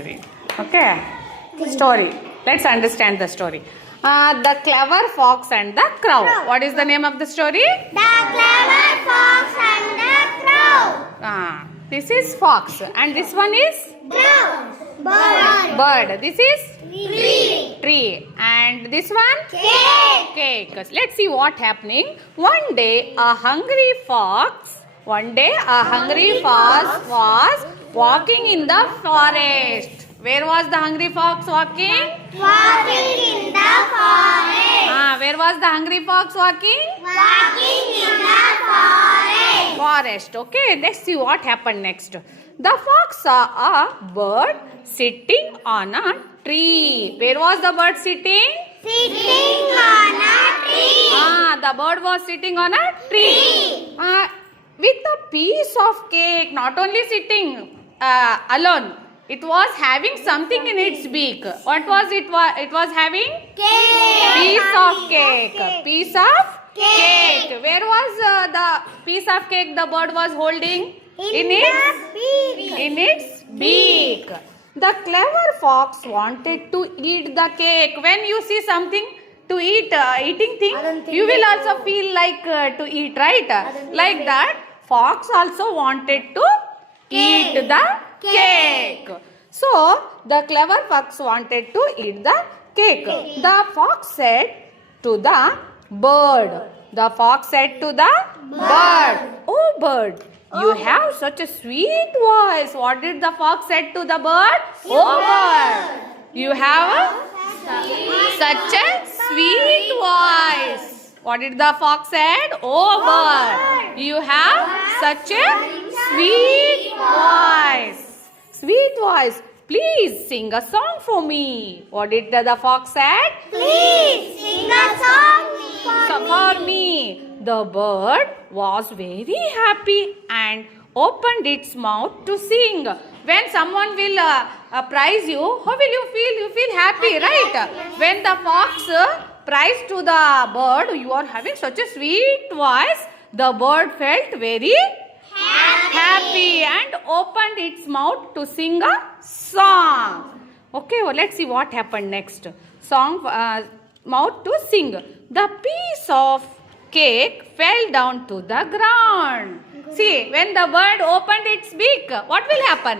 ಹೇಳ್ತೀವಿ. Okay, story. Let's understand the story. The clever fox and the crow. What is the name of the story? The clever fox and the crow. This is fox and this one is Crow. Bird. bird. This is Tree. tree and this one Cake. cake. Let's see what happening. One day a hungry fox was walking in the forest. Where was the hungry fox walking? Walking in the forest. Where was the hungry fox walking? Walking in the forest. Forest. Okay, let's see what happened next. The fox saw a bird sitting on a tree. Where was the bird sitting? Sitting on a tree. The bird was sitting on a tree. With a piece of cake. Not only sitting alone. It was having something in its beak. What was it? It was having Cake. piece of cake. Piece of cake. Where was the piece of cake the bird was holding? In its beak. The clever fox wanted to eat the cake. When you see something to eat, eating thing, you will also feel like to eat, right? Like that, fox also wanted to eat the cake. So, the clever fox wanted to eat the cake. The fox said to the bird. The fox said to the bird. Oh bird, you have such a sweet voice. What did the fox said to the bird? Oh bird, you have such a sweet voice. What did the fox said? Oh bird, you have such a sweet voice. Sweet voice, please sing a song for me. What did the fox said? Please sing a song For me. The bird was very happy and opened its mouth to sing. When someone will praise you, how will you feel? You feel happy, right? When the fox praised to the bird, you are having such a sweet voice. The bird felt very happy and opened its mouth to sing a song. Okay, well, let's see what happened next. Song, mouth to sing. The piece of cake fell down to the ground. See, when the bird opened its beak, what will happen?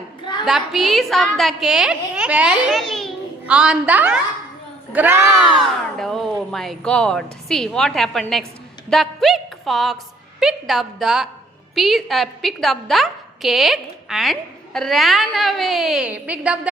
The piece of the cake fell on the ground. Oh my God. See what happened next. The quick fox picked up the cake and ran away. Picked up the